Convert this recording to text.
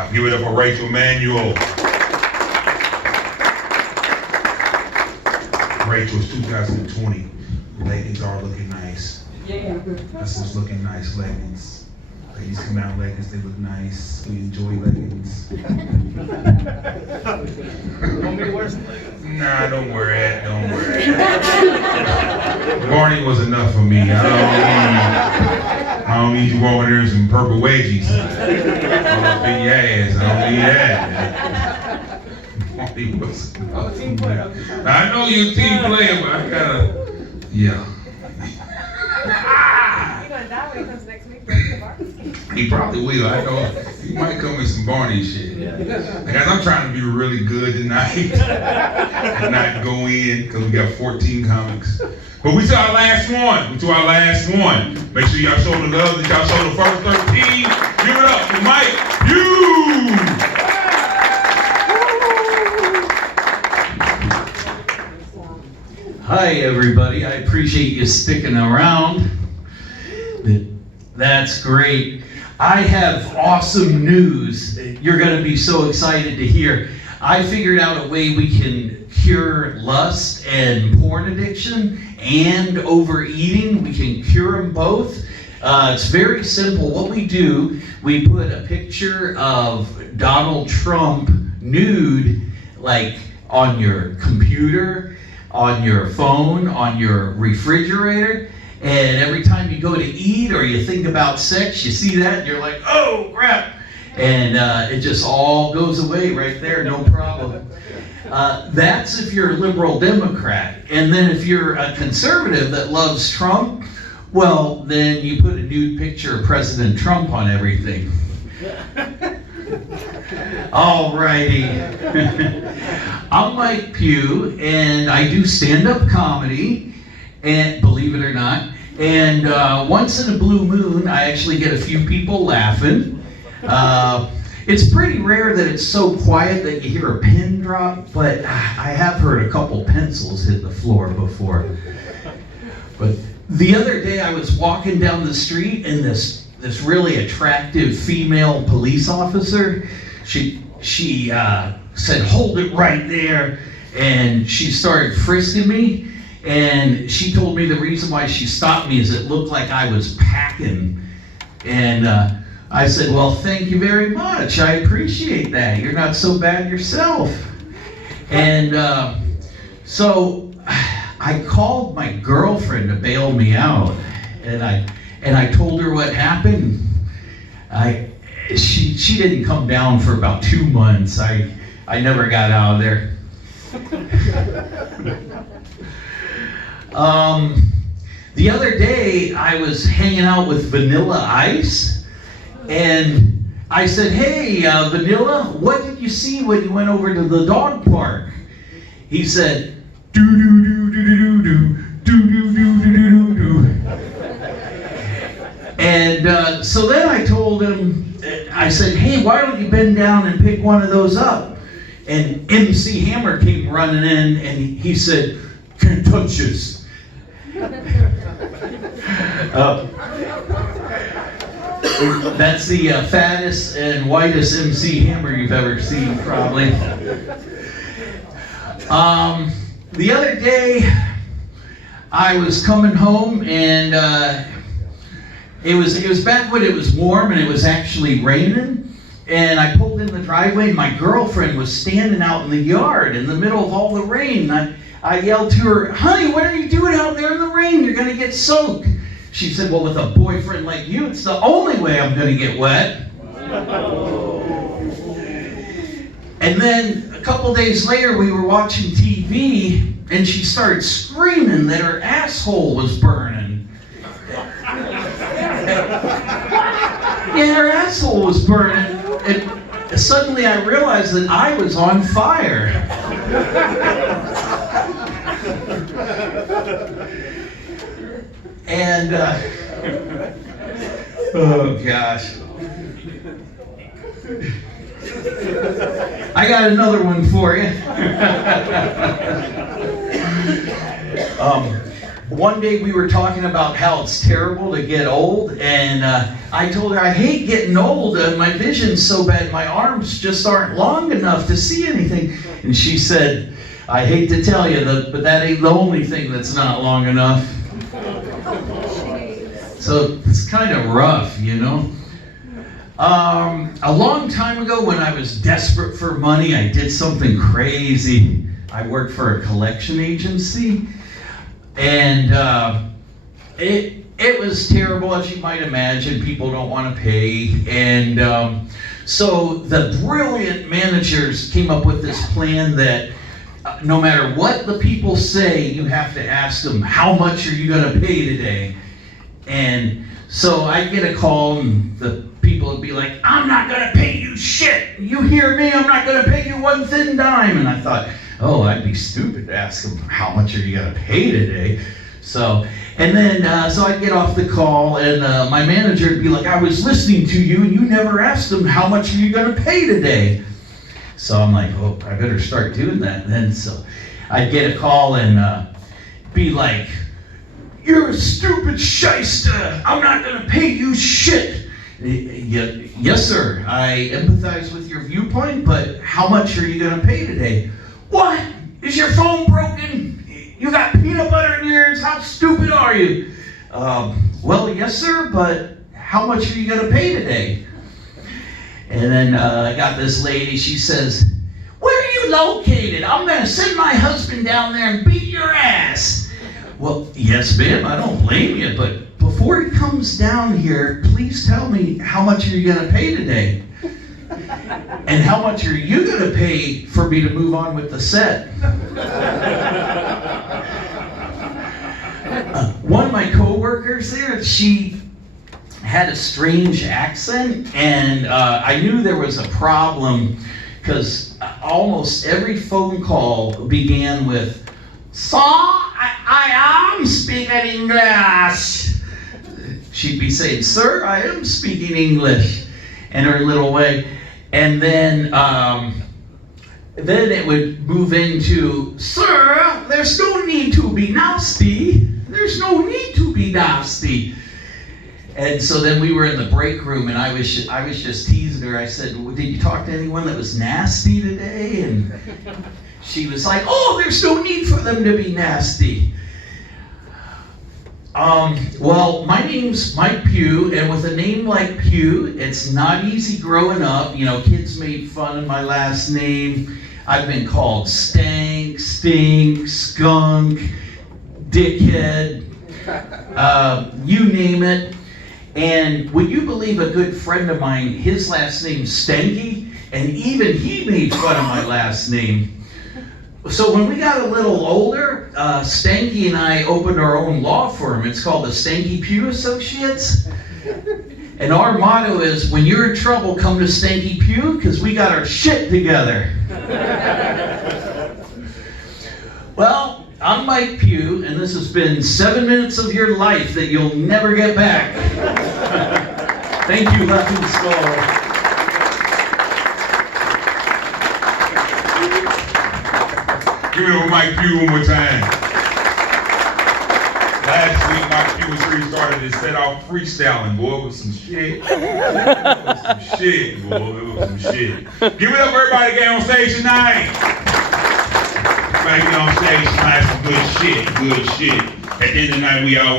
job. Give it up for Rachel Manuel. Rachel's 2020 leggings are looking nice. Yeah. That's what's looking nice, leggings. Ladies come out leggings, they look nice. We enjoy leggings. Don't be worse than leggings. Nah, don't wear it. Don't wear it. Barney was enough for me. I don't need you walking there in some purple wedgies. All up in your ass. I don't need that. Barney was enough. I'm a team player. I know you're a team player, but I gotta, yeah. You're gonna die when it comes next week. He probably will. I know he might come with some Barney shit. Guys, I'm trying to be really good tonight and not go in because we got 14 comics. But we to our last one. Make sure y'all show the love that y'all show the first 13. Give it up for Mike Hughes. Hi everybody, I appreciate you sticking around. That's great. I have awesome news you're going to be so excited to hear. I figured out a way we can cure lust and porn addiction and overeating. We can cure them both. It's very simple. What we do, we put a picture of Donald Trump nude, like on your computer, on your phone, on your refrigerator, and every time you go to eat or you think about sex, you see that and you're like, oh crap, and it just all goes away right there, no problem. That's if you're a liberal Democrat. And then if you're a conservative that loves Trump, well, then you put a nude picture of President Trump on everything. Alrighty. I'm Mike Pugh, and I do stand-up comedy, and believe it or not, and once in a blue moon, I actually get a few people laughing. It's pretty rare that it's so quiet that you hear a pin drop, but I have heard a couple pencils hit the floor before. But the other day I was walking down the street, and this really attractive female police officer, she said, hold it right there, and she started frisking me, and she told me the reason why she stopped me is it looked like I was packing, and I said, well, thank you very much, I appreciate that, you're not so bad yourself. And so I called my girlfriend to bail me out, and I told her what happened. She didn't come down for about 2 months. I never got out of there. The other day I was hanging out with Vanilla Ice, and I said, hey, Vanilla, what did you see when you went over to the dog park? He said, do-do-do-do-do-do, do-do-do-do-do-do. And so then I told him, I said, hey, why don't you bend down and pick one of those up? And MC Hammer came running in, and he said, can't touch this. That's the fattest and whitest MC Hammer you've ever seen, probably. The other day, I was coming home, and it was back when it was warm and it was actually raining, and I pulled in the driveway, and my girlfriend was standing out in the yard in the middle of all the rain. I yelled to her, honey, what are you doing out there in the rain? You're gonna get soaked. She said, well, with a boyfriend like you, it's the only way I'm gonna get wet. And then a couple days later, we were watching TV, and she started screaming that her asshole was burning. Yeah, her asshole was burning. And suddenly I realized that I was on fire. And, oh gosh. I got another one for you. one day we were talking about how it's terrible to get old, and I told her I hate getting old. My vision's so bad, my arms just aren't long enough to see anything. And she said, I hate to tell you, but that ain't the only thing that's not long enough. So it's kind of rough, you know. A long time ago when I was desperate for money, I did something crazy. I worked for a collection agency, and it was terrible, as you might imagine. People don't want to pay, and so the brilliant managers came up with this plan that no matter what the people say, you have to ask them, how much are you going to pay today? And so I'd get a call, and the people would be like, I'm not going to pay you shit. You hear me? I'm not going to pay you one thin dime. And I thought, oh, I'd be stupid to ask them, how much are you going to pay today? So I'd get off the call, and my manager would be like, I was listening to you, and you never asked them, how much are you going to pay today? So I'm like, oh, I better start doing that then. So I'd get a call and be like, you're a stupid shyster. I'm not going to pay you shit. Yes, sir. I empathize with your viewpoint, but how much are you going to pay today? What? Is your phone broken? You got peanut butter in your ears? How stupid are you? Well, yes, sir, but how much are you going to pay today? And then I got this lady, she says, where are you located? I'm going to send my husband down there and beat your ass. Well, yes, ma'am, I don't blame you, but before he comes down here, please tell me, how much are you going to pay today? And how much are you going to pay for me to move on with the set? One of my coworkers there, she had a strange accent, and I knew there was a problem because almost every phone call began with, "Sir, I am speaking English." She'd be saying, "Sir, I am speaking English," in her little way. And then it would move into, "Sir, there's no need to be nasty. There's no need to be nasty." And so then we were in the break room, and I was just teasing her. I said, well, did you talk to anyone that was nasty today? And she was like, oh, there's no need for them to be nasty. Well, my name's Mike Pugh, and with a name like Pugh, it's not easy growing up. You know, kids made fun of my last name. I've been called stank, stink, skunk, dickhead, you name it. And would you believe a good friend of mine, his last name's Stanky, and even he made fun of my last name. So when we got a little older, Stanky and I opened our own law firm. It's called the Stanky Pugh Associates. And our motto is, when you're in trouble, come to Stanky Pugh, because we got our shit together. Well, I'm Mike Pugh, and this has been 7 minutes of your life that you'll never get back. Thank you, Laughing Skull. Give it up for Mike Pugh one more time. Last week, Mike Pugh was here. He started his set off freestyling, boy. It was some shit. It was some shit, boy. It was some shit. Give it up for everybody that came on stage tonight. Everybody get on stage tonight, some good shit, good shit. At the end of the night, we always